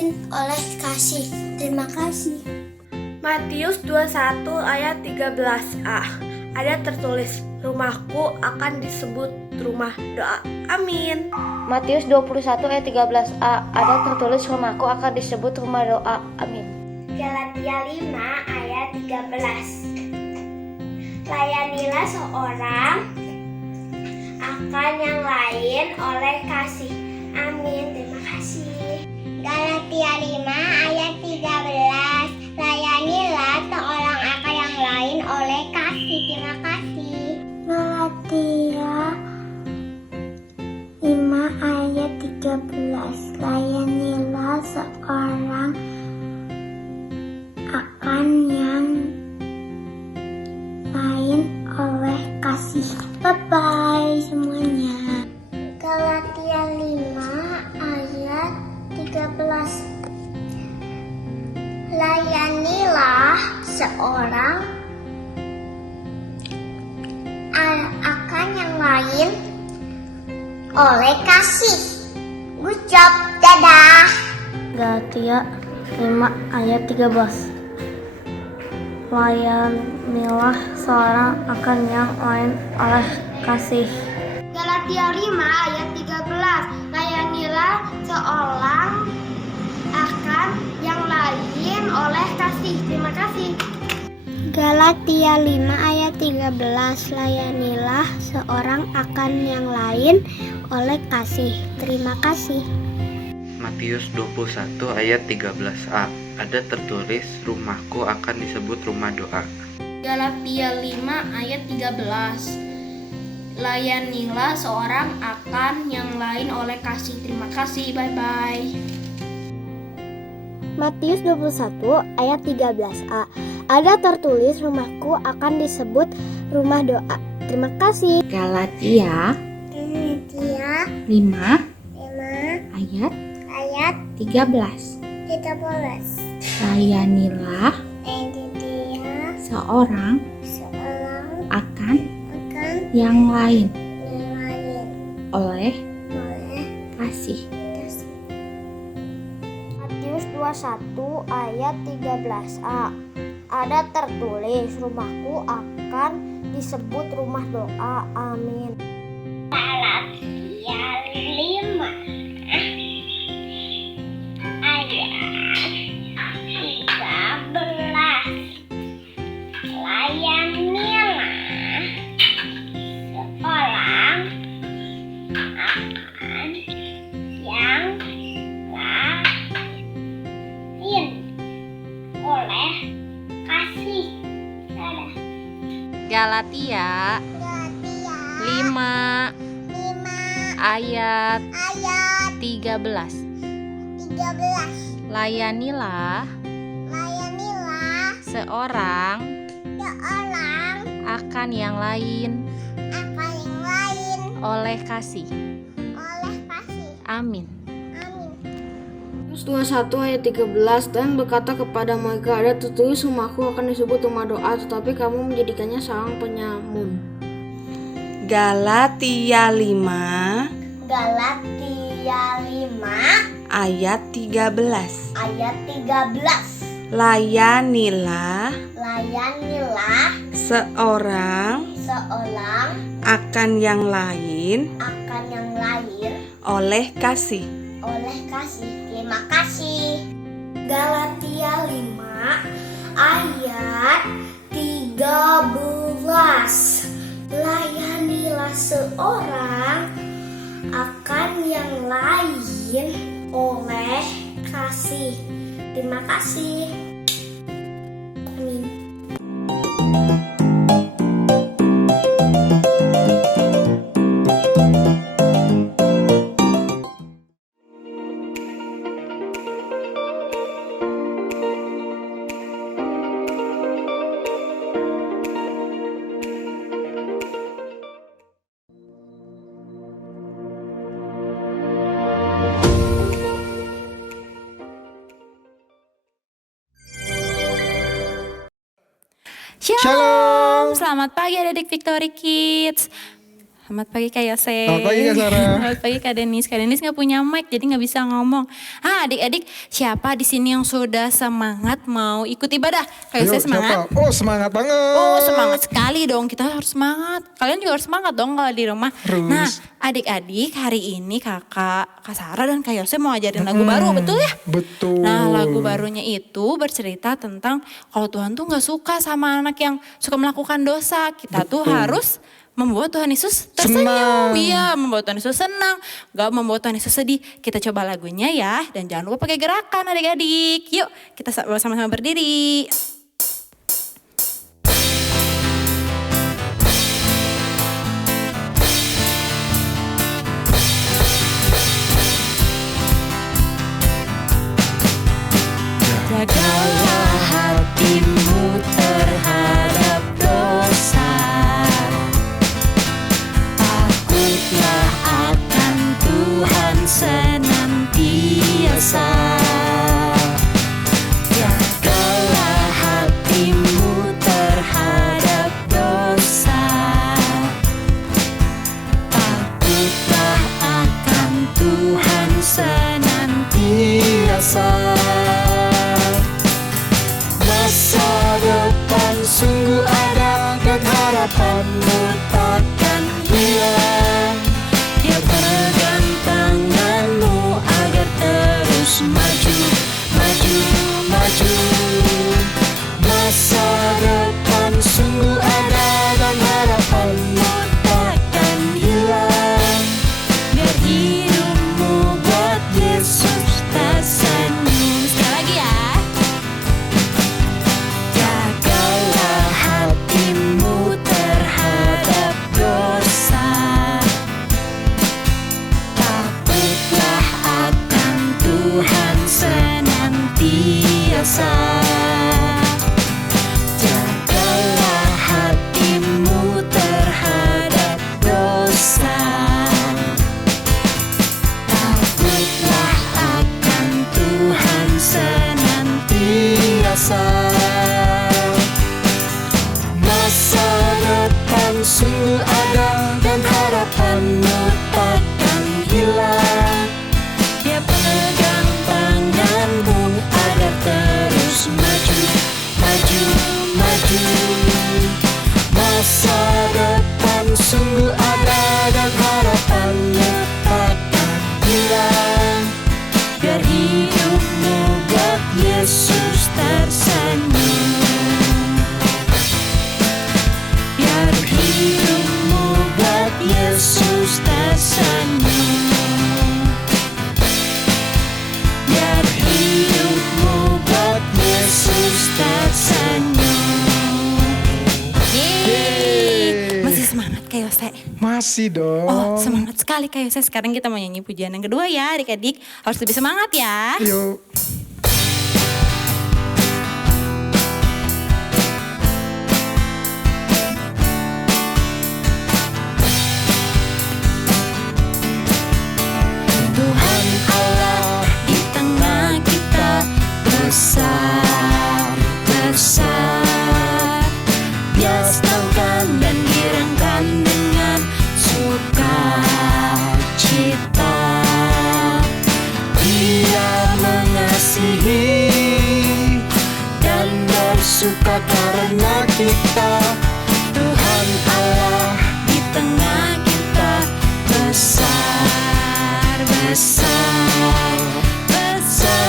lain oleh kasih. Terima kasih. Matius 21 ayat 13a. Ada tertulis, rumahku akan disebut rumah doa. Amin. Matius 21 ayat 13a. Ada tertulis, rumahku akan disebut rumah doa. Amin. Galatia 5 ayat 13. Layanilah seorang akan yang lain oleh kasih. Amin. Terima kasih. Galatia 5 ayat 13. Layanilah seorang akan yang lain oleh kasih. Terima kasih. Galatia 5 ayat 13. Layanilah seorang akan yang lain oleh kasih. Bye-bye semuanya. Galatia 5 ayat 13. Layanilah seorang akan yang lain oleh kasih. Good job, dadah. Galatia 5 ayat 13. Layanilah seorang akan yang lain oleh kasih. Galatia 5 ayat 13. Layanilah seorang akan yang lain oleh kasih. Terima kasih. Galatia 5 ayat 13. Layanilah seorang akan yang lain oleh kasih. Terima kasih. Matius 21 ayat 13a. Ada tertulis, rumahku akan disebut rumah doa. Galatia 5 ayat 13. Layanilah seorang akan yang lain oleh kasih. Terima kasih. Bye-bye. Matius 21 ayat 13a. Ada tertulis, rumahku akan disebut rumah doa. Terima kasih. Galatia 5 ayat 13. Layanilah seorang akan yang lain oleh kasih. Matius 21 ayat 13a. Ada tertulis, rumahku akan disebut rumah doa. Amin. Galatia 5 ayat 13. Layanilah seorang akan yang lain oleh kasih. Galatia 5 ayat 13. Layanilah seorang akan yang lain oleh kasih. Amin. Matius 21 ayat 13. Dan berkata kepada mereka, ada tertulis, rumahku akan disebut rumah doa, tetapi kamu menjadikannya sarang penyamun. Galatia 5 ayat 13. Layanilah seorang akan yang lain oleh kasih. Terima kasih. Galatia 5 ayat 13. Layanilah seorang akan yang lain oleh kasih. Terima kasih. Amin. Shalom, selamat pagi adik-adik Victory Kids. Selamat pagi Kak Yose. Selamat pagi Kak Sarah. Selamat pagi Kak Denis. Kak Denis nggak punya mic jadi nggak bisa ngomong. Adik-adik, siapa di sini yang sudah semangat mau ikut ibadah? Kak Yose Yuk, semangat? siapa? Oh, semangat banget. Oh semangat sekali dong, kita harus semangat. Kalian juga harus semangat dong kalau di rumah. Harus. Nah adik-adik, hari ini kakak, Kak Sarah dan Kak Yose mau ajarin lagu baru, betul ya? Betul. Nah lagu barunya itu bercerita tentang kalau Tuhan tuh gak suka sama anak yang suka melakukan dosa. Kita tuh harus membuat Tuhan Yesus tersenyum. Senang. Iya, membuat Tuhan Yesus senang. Gak membuat Tuhan Yesus sedih. Kita coba lagunya ya. Dan jangan lupa pakai gerakan adik-adik. Yuk kita sama-sama berdiri. Jagalah hatimu terhadap dosa. Takutlah akan Tuhan senantiasa. Jagalah hatimu terhadap dosa. Takutlah akan Tuhan senantiasa. Masa depan sungguh ada dan harapanmu takkan hilang. Dia pegang tanganmu agar terus maju, maju, maju. Masa depan sungguh ada dan harapanmu takkan hilang. Biar hidupmu buat Yesus tersenyum. Sekali lagi ya. Jagalah hatimu terhadap dosa. Takutlah akan Tuhan senantiasa. Jagalah hatimu terhadap dosa. Takutlah akan Tuhan senantiasa. Masa depan sungguh ada dan harapanmu takkan hilang. Dia pegang tanganmu agar terus maju, maju, maju. Masa depan sungguh ada dan harapanmu takkan hilang. Biar hidupmu buat Yesus tersenyum. Biar hidupmu buat Yesus tersenyum. Biar hidupmu buat Yesus tersenyum. Yeay. Masih semangat Kak Yose? Masih dong. Oh semangat sekali Kak Yose. Sekarang kita mau nyanyi pujian yang kedua ya adik-adik. Harus lebih semangat ya. Yuk. Tuhan Allah di tengah kita besar, besar. Dia senangkan dan girangkan dengan sukacita. Dia mengasihi dan bersuka karena kita. Tuhan Allah di tengah kita besar, besar, besar.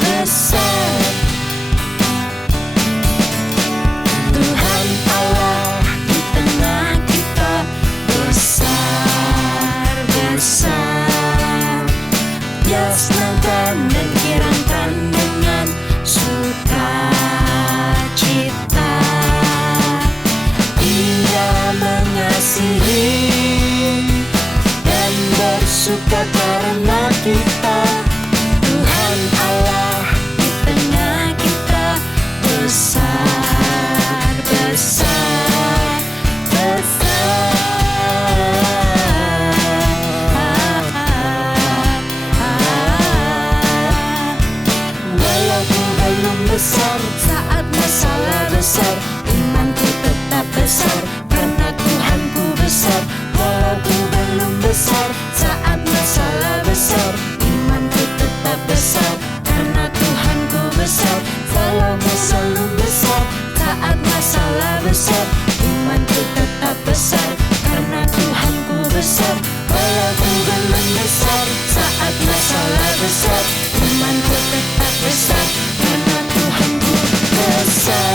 Besar. Tuhan Allah di tengah kita besar, besar. Dia senang besar, walaupun belum besar. Saat masalah besar, imanku tetap besar, karena Tuhanku besar.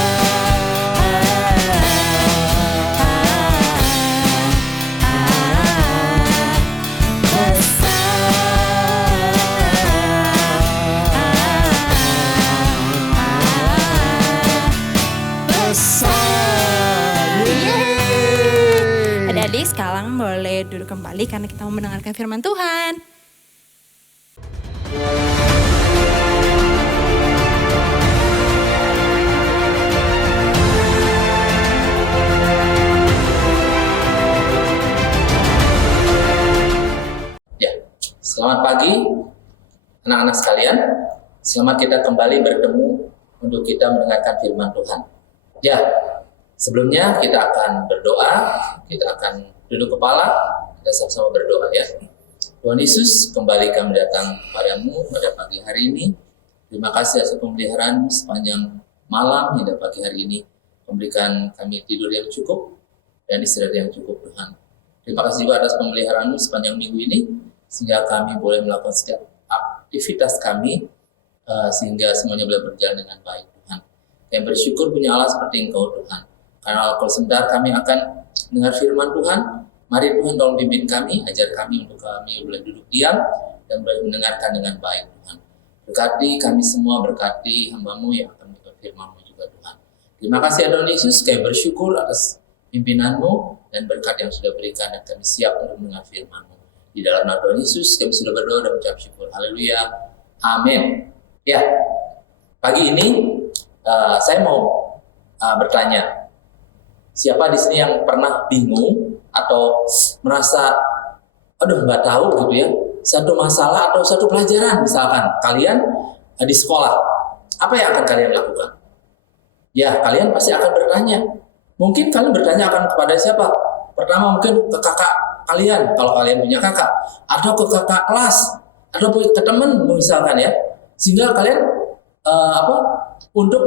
Adik-adik sekarang boleh duduk kembali karena kita mau mendengarkan firman Tuhan. Ya, selamat pagi anak-anak sekalian. Selamat kita kembali bertemu untuk kita mendengarkan firman Tuhan. Ya, sebelumnya kita akan berdoa, kita akan duduk kepala, kita sama-sama berdoa ya. Tuhan Yesus, kembali kami datang kepadamu pada pagi hari ini. Terima kasih atas pemeliharaan sepanjang malam hingga pagi hari ini. Memberikan kami tidur yang cukup dan istirahat yang cukup Tuhan. Terima kasih juga atas pemeliharaan-Mu sepanjang minggu ini, sehingga kami boleh melakukan setiap aktivitas kami, sehingga semuanya boleh berjalan dengan baik Tuhan. Kami bersyukur punya Allah seperti Engkau Tuhan. Karena kalau sebentar kami akan dengar firman Tuhan, mari Tuhan tolong pimpin kami, ajar kami untuk kami boleh duduk diam dan boleh mendengarkan dengan baik Tuhan. Berkati kami semua, berkati hamba-Mu yang akan mendengar firman-Mu juga Tuhan. Terima kasih Tuhan Yesus, kami bersyukur atas pimpinan-Mu dan berkat yang sudah berikan dan kami siap untuk mendengar firman-Mu. Di dalam nama Tuhan Yesus kami sudah berdoa dan mengucap syukur. Haleluya. Amin. Ya, pagi ini saya mau bertanya. Siapa di sini yang pernah bingung atau merasa nggak tahu gitu ya, satu masalah atau satu pelajaran, misalkan kalian di sekolah, apa yang akan kalian lakukan? Ya, kalian pasti akan bertanya. Mungkin kalian bertanya akan kepada siapa? Pertama mungkin ke kakak kalian, kalau kalian punya kakak, atau ke kakak kelas, atau ke teman misalkan ya, sehingga kalian untuk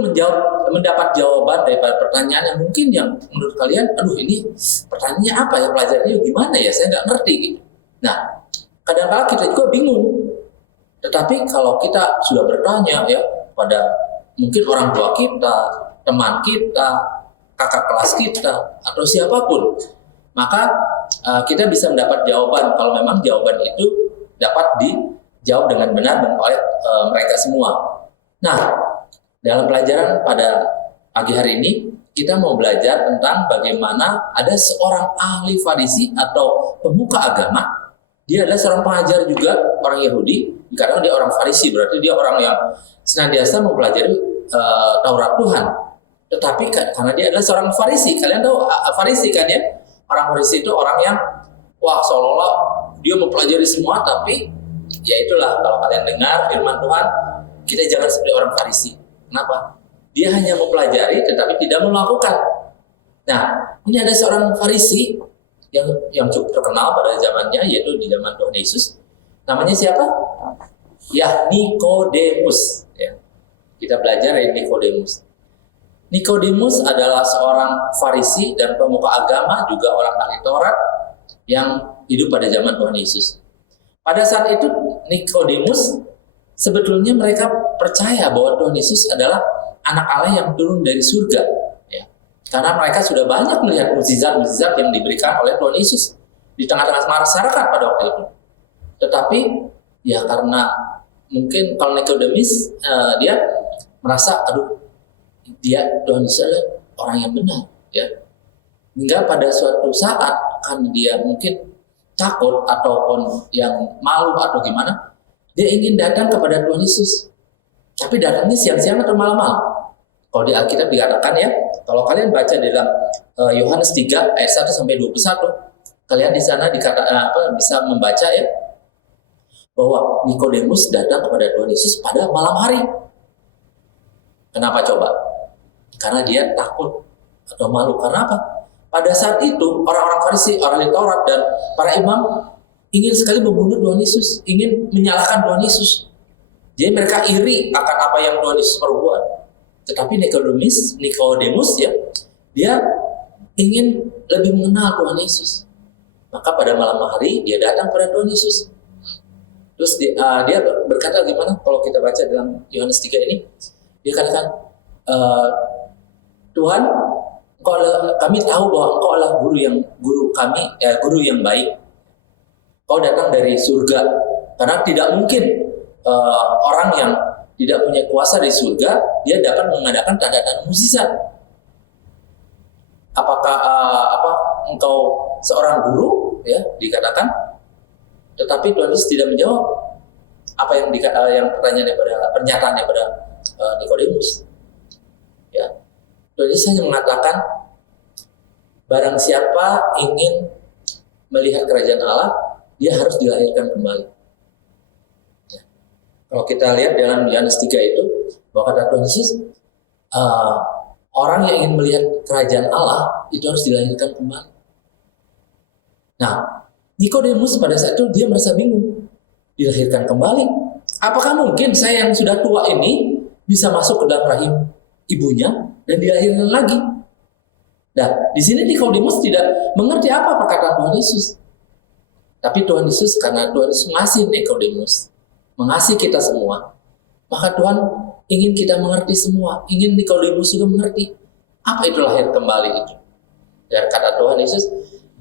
mendapat jawaban daripada pertanyaan yang mungkin yang menurut kalian, ini pertanyaannya apa ya, pelajarannya gimana ya, saya nggak ngerti gitu. Nah, kadang-kadang kita juga bingung. Tetapi kalau kita sudah bertanya ya pada mungkin orang tua kita, teman kita, kakak kelas kita, atau siapapun, maka kita bisa mendapat jawaban kalau memang jawaban itu dapat dijawab dengan benar oleh mereka semua. Nah, dalam pelajaran pada pagi hari ini, kita mau belajar tentang bagaimana ada seorang ahli Farisi atau pemuka agama. Dia adalah seorang pengajar juga, orang Yahudi. Dikatakan dia orang Farisi, berarti dia orang yang senantiasa mempelajari Taurat Tuhan. Tetapi karena dia adalah seorang Farisi, kalian tahu Farisi kan ya? Orang Farisi itu orang yang, seolah-olah dia mempelajari semua, tapi ya itulah, kalau kalian dengar firman Tuhan, kita jangan seperti orang Farisi. Kenapa? Dia hanya mempelajari tetapi tidak melakukan. Nah, ini ada seorang Farisi yang cukup terkenal pada zamannya, yaitu di zaman Tuhan Yesus. Namanya siapa? Ya, Nikodemus. Ya. Kita belajar dari Nikodemus. Nikodemus adalah seorang Farisi dan pemuka agama, juga orang ahli Taurat yang hidup pada zaman Tuhan Yesus. Pada saat itu Nikodemus sebetulnya mereka percaya bahwa Tuhan Yesus adalah anak Allah yang turun dari surga, ya. Karena mereka sudah banyak melihat mukjizat-mukjizat yang diberikan oleh Tuhan Yesus di tengah-tengah masyarakat pada waktu itu. Tetapi ya karena mungkin kalau Nikodemus dia merasa Tuhan Yesus adalah orang yang benar, ya. Hingga pada suatu saat kan dia mungkin takut ataupun yang malu atau gimana, dia ingin datang kepada Tuhan Yesus. Tapi datangnya siang-siang atau malam-malam. Kalau di Alkitab dikatakan ya, kalau kalian baca dalam Yohanes 3 ayat 1 sampai 21, kalian di sana bisa membaca ya bahwa Nikodemus datang kepada Tuhan Yesus pada malam hari. Kenapa coba? Karena dia takut atau malu. Karena apa? Pada saat itu orang-orang Farisi, orang ahli Taurat dan para imam ingin sekali membunuh Tuhan Yesus, ingin menyalahkan Tuhan Yesus. Jadi mereka iri akan apa yang Tuhan Yesus perbuat. Tetapi Nikodemus ya, dia ingin lebih mengenal Tuhan Yesus. Maka pada malam hari dia datang pada Tuhan Yesus. Terus dia berkata gimana kalau kita baca dalam Yohanes 3 ini, dia katakan, Tuhan, kami tahu bahwa Engkau adalah guru yang baik. Kau datang dari surga, karena tidak mungkin orang yang tidak punya kuasa di surga dia dapat mengadakan tanda-tanda mukjizat. Apakah engkau seorang guru, ya, dikatakan, tetapi Tuhan Yesus tidak menjawab apa yang pernyataannya pada Nikodemus. Ya, Tuhan Yesus hanya mengatakan, barang siapa ingin melihat kerajaan Allah, dia harus dilahirkan kembali. Ya. Kalau kita lihat dalam Yohanes 3 itu, bahwa kata Tuhan Yesus, orang yang ingin melihat kerajaan Allah itu harus dilahirkan kembali. Nah, Nikodemus pada saat itu dia merasa bingung, dilahirkan kembali. Apakah mungkin saya yang sudah tua ini bisa masuk ke dalam rahim ibunya dan dilahirkan lagi? Nah, di sini Nikodemus tidak mengerti apa perkataan Tuhan Yesus. Tapi Tuhan Yesus, karena Tuhan Yesus mengasihi Nikodemus, mengasihi kita semua, maka Tuhan ingin kita mengerti semua, ingin Nikodemus juga mengerti apa itu lahir kembali itu. Dan kata Tuhan Yesus,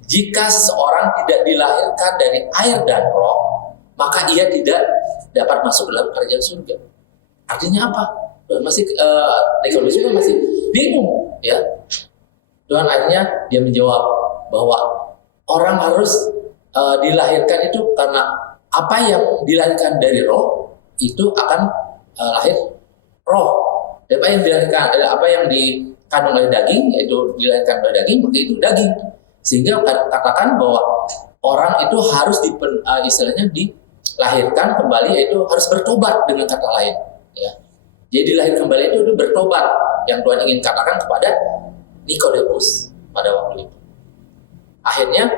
jika seseorang tidak dilahirkan dari air dan roh, maka ia tidak dapat masuk dalam kerajaan surga. Artinya apa? Tuhan Nikodemus juga masih bingung, ya. Tuhan akhirnya dia menjawab bahwa orang harus dilahirkan itu karena apa yang dilahirkan dari roh itu akan lahir roh. Dan apa yang dikandung oleh daging, yaitu dilahirkan oleh daging, maka itu daging. Sehingga katakan bahwa orang itu harus istilahnya dilahirkan kembali, yaitu harus bertobat dengan kata lain. Ya. Jadi lahir kembali itu bertobat yang Tuhan ingin katakan kepada Nikodemus pada waktu itu. Akhirnya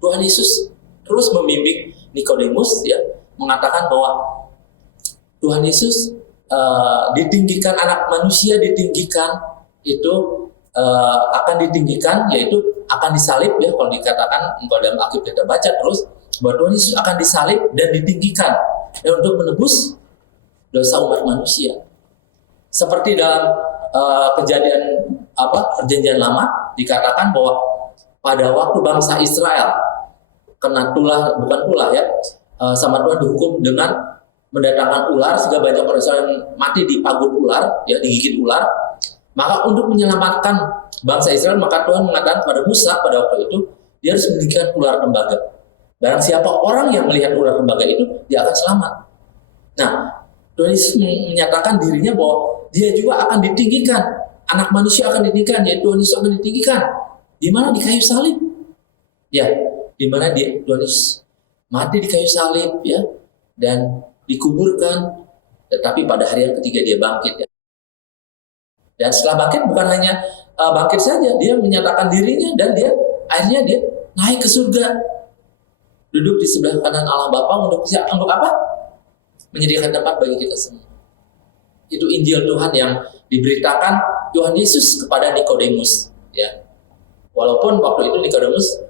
Tuhan Yesus terus membimbing Nikodemus, ya, mengatakan bahwa Tuhan Yesus ditinggikan, anak manusia ditinggikan itu akan ditinggikan, yaitu akan disalib, ya, kalau dikatakan kalau dalam Alkitab kita baca terus bahwa Tuhan Yesus akan disalib dan ditinggikan dan untuk menebus dosa umat manusia. Seperti dalam kejadian perjanjian lama dikatakan bahwa pada waktu bangsa Israel kena sama Tuhan dihukum dengan mendatangkan ular sehingga banyak orang Israel yang mati di pagut ular, ya, digigit ular. Maka untuk menyelamatkan bangsa Israel, maka Tuhan mengatakan kepada Musa pada waktu itu, dia harus meninggikan ular tembaga. Barang siapa orang yang melihat ular tembaga itu, dia akan selamat. Nah, Tuhan Yesus menyatakan dirinya bahwa dia juga akan ditinggikan, anak manusia akan ditinggikan, yaitu Tuhan Yesus akan ditinggikan. Di mana? Di kayu salib. Ya, di mana Tuhan Yesus mati di kayu salib, ya, dan dikuburkan, tetapi pada hari yang ketiga dia bangkit, ya. Dan setelah bangkit bukan hanya bangkit saja, dia menyatakan dirinya dan akhirnya dia naik ke surga, duduk di sebelah kanan Allah Bapa untuk apa? Menyediakan tempat bagi kita semua. Itu Injil Tuhan yang diberitakan Tuhan Yesus kepada Nikodemus, ya. Walaupun waktu itu Nikodemus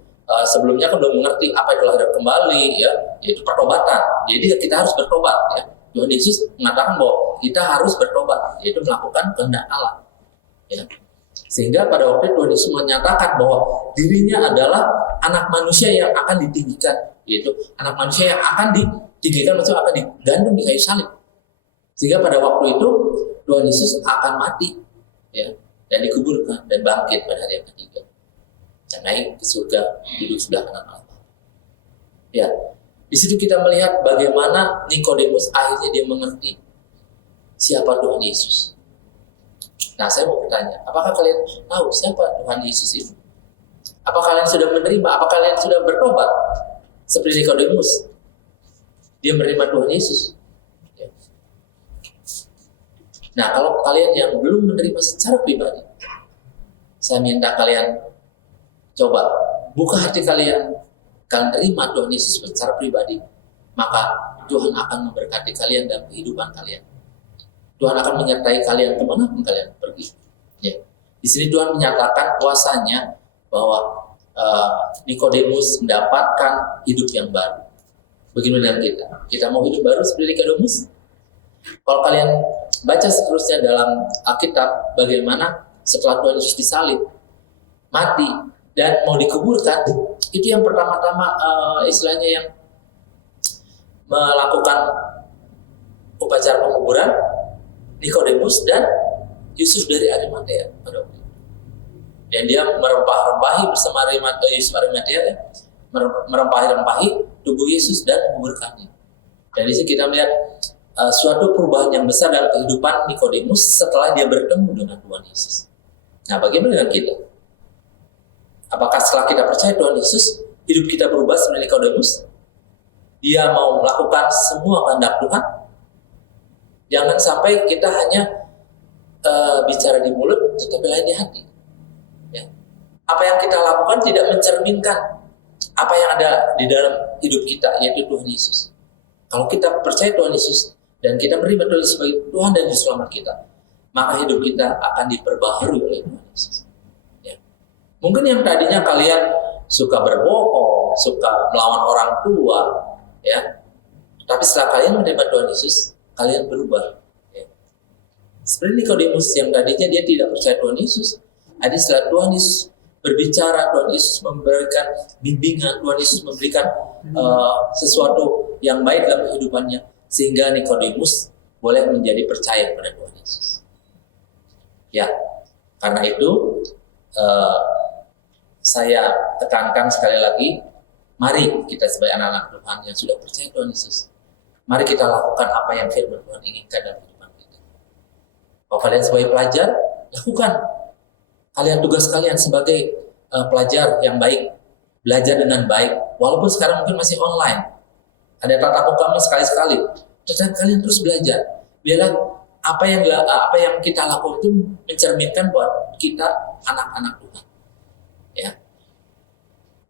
sebelumnya kan belum mengerti apa itu lahir kembali, ya, yaitu pertobatan. Jadi kita harus bertobat, ya. Tuhan Yesus mengatakan bahwa kita harus bertobat, yaitu melakukan kehendak Allah. Ya. Sehingga pada waktu itu Tuhan Yesus menyatakan bahwa dirinya adalah anak manusia yang akan ditinggikan, yaitu anak manusia yang akan ditinggikan, maksudnya akan digantung di kayu salib. Sehingga pada waktu itu Tuhan Yesus akan mati, ya, dan dikuburkan dan bangkit pada hari yang ketiga. Dan naik ke surga, duduk sebelah kanan Allah. Ya. Di situ kita melihat bagaimana Nikodemus akhirnya dia mengerti siapa Tuhan Yesus. Nah, saya mau bertanya, apakah kalian tahu siapa Tuhan Yesus itu? Apakah kalian sudah menerima? Apakah kalian sudah bertobat? Seperti Nikodemus, dia menerima Tuhan Yesus. Ya. Nah, kalau kalian yang belum menerima secara pribadi, saya minta kalian coba buka hati kalian terima Tuhan Yesus secara pribadi, maka Tuhan akan memberkati kalian dalam kehidupan kalian. Tuhan akan menyertai kalian kemanapun kalian pergi. Ya. Di sini Tuhan menyatakan kuasanya bahwa Nikodemus mendapatkan hidup yang baru. Bagaimana dengan kita? Kita mau hidup baru seperti Nikodemus? Kalau kalian baca seterusnya dalam Alkitab, bagaimana setelah Tuhan Yesus disalib, mati, dan mau dikuburkan, itu yang pertama-tama istilahnya yang melakukan upacara penguburan Nikodemus dan Yusuf dari Arimatea pada waktu itu. Dan dia merempah-rempahi bersama Yusuf Arimatea, merempah-rempahi tubuh Yesus dan menguburkannya. Dan di sini kita melihat suatu perubahan yang besar dalam kehidupan Nikodemus setelah dia bertemu dengan Tuhan Yesus. Nah, bagaimana dengan kita? Apakah setelah kita percaya Tuhan Yesus, hidup kita berubah seperti Nikodemus? Dia mau melakukan semua kehendak Tuhan? Jangan sampai kita hanya bicara di mulut, tetapi lain di hati. Ya. Apa yang kita lakukan tidak mencerminkan apa yang ada di dalam hidup kita, yaitu Tuhan Yesus. Kalau kita percaya Tuhan Yesus dan kita menerima Tuhan Yesus sebagai Tuhan dan Juru Selamat kita, maka hidup kita akan diperbaharui oleh Tuhan Yesus. Ya. Mungkin yang tadinya kalian suka berbohong, suka melawan orang tua, ya, tapi setelah kalian menerima Tuhan Yesus, kalian berubah. Ya. Seperti Nikodemus yang tadinya dia tidak percaya Tuhan Yesus, ada setelah Tuhan Yesus berbicara, Tuhan Yesus memberikan bimbingan, Tuhan Yesus memberikan sesuatu yang baik dalam kehidupannya, sehingga Nikodemus boleh menjadi percaya pada Tuhan Yesus. Ya, karena itu saya tekankan sekali lagi, mari kita sebagai anak-anak Tuhan yang sudah percaya Tuhan Yesus, mari kita lakukan apa yang firman Tuhan inginkan dalam kehidupan kita. Kalau kalian sebagai pelajar, lakukan. Kalian tugas kalian sebagai pelajar yang baik, belajar dengan baik, walaupun sekarang mungkin masih online, ada tatap muka sekali-sekali, tetapi kalian terus belajar. Biarlah apa yang kita lakukan itu mencerminkan buat kita anak-anak Tuhan. Ya,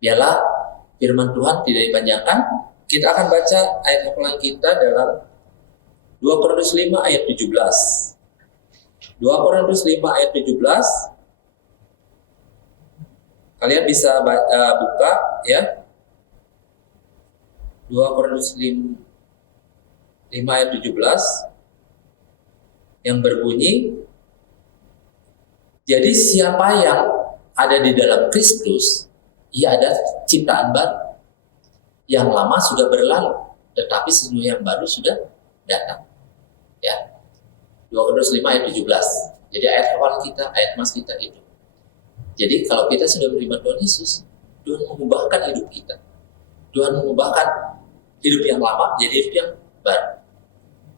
biarlah firman Tuhan tidak dipanjangkan. Kita akan baca ayat hafalan kita dalam 2 Korintus 5 ayat 17. 2 Korintus 5 ayat 17. Kalian bisa buka ya. 2 Korintus 5 ayat 17 yang berbunyi, jadi siapa yang ada di dalam Kristus, ia ada ciptaan baru. Yang lama sudah berlalu, tetapi sesuatu yang baru sudah datang. Ya. 2 Korintus 5 ayat 17. Jadi ayat awal kita, ayat mas kita itu. Jadi kalau kita sudah menerima Tuhan Yesus, Tuhan mengubahkan hidup kita. Tuhan mengubahkan hidup yang lama jadi hidup yang baru.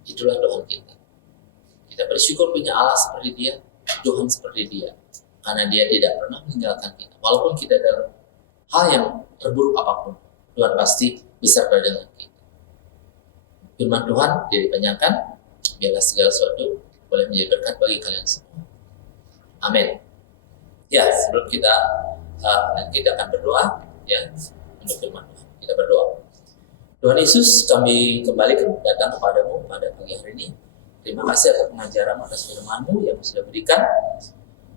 Itulah Tuhan kita. Kita bersyukur punya Allah seperti Dia, Tuhan seperti Dia. Karena Dia tidak pernah meninggalkan kita. Walaupun kita dalam hal yang terburuk apapun, Tuhan pasti beserta dengan kita. Firman Tuhan tidak dipanjangkan, biarlah segala sesuatu boleh menjadi berkat bagi kalian semua. Amin. Ya, sebelum kita akan berdoa ya untuk firman Tuhan. Kita berdoa. Tuhan Yesus, kami kembali datang kepadamu pada pagi hari ini. Terima kasih atas pengajaran atas firman-Mu yang sudah berikan.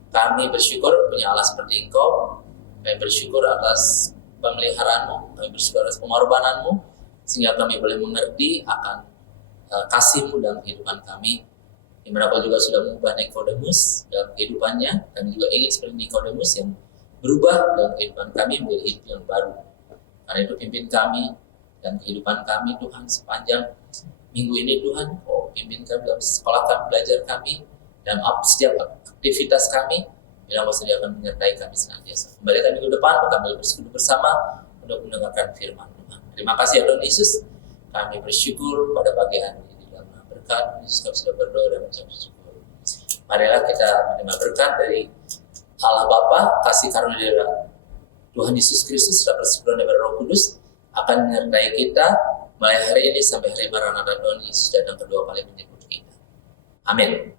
Kami bersyukur punya Allah seperti Engkau. Kami bersyukur atas pemeliharaan-Mu. Kami bersyukur atas pengorbanan-Mu, sehingga kami boleh mengerti akan kasih-Mu dalam kehidupan kami. Dimana Kau juga sudah mengubah Nikodemus dalam kehidupannya. Kami juga ingin seperti Nikodemus yang berubah dalam kehidupan kami menjadi hidup yang baru. Karena itu pimpin kami dan kehidupan kami Tuhan sepanjang minggu ini Tuhan. Kau pimpin kami dalam sekolah kami, belajar kami, dan setiap aktivitas kami. Bila Kau sediakan menyertai kami senantiasa. Kembali kami ke depan, kami bersekutu bersama untuk mendengarkan firman Tuhan. Terima kasih ya Tuhan Yesus. Kami bersyukur pada pagi hari ini. Berkat, Yesus kami sudah berdoa dan mengucap syukur. Marilah kita menerima berkat dari Allah Bapa, kasih karunia dari Tuhan Yesus Kristus, dan persekutuan dari Roh Kudus akan menyertai kita mulai hari ini sampai hari Maranatha Tuhan Yesus datang kedua kali menjemput kita. Amin.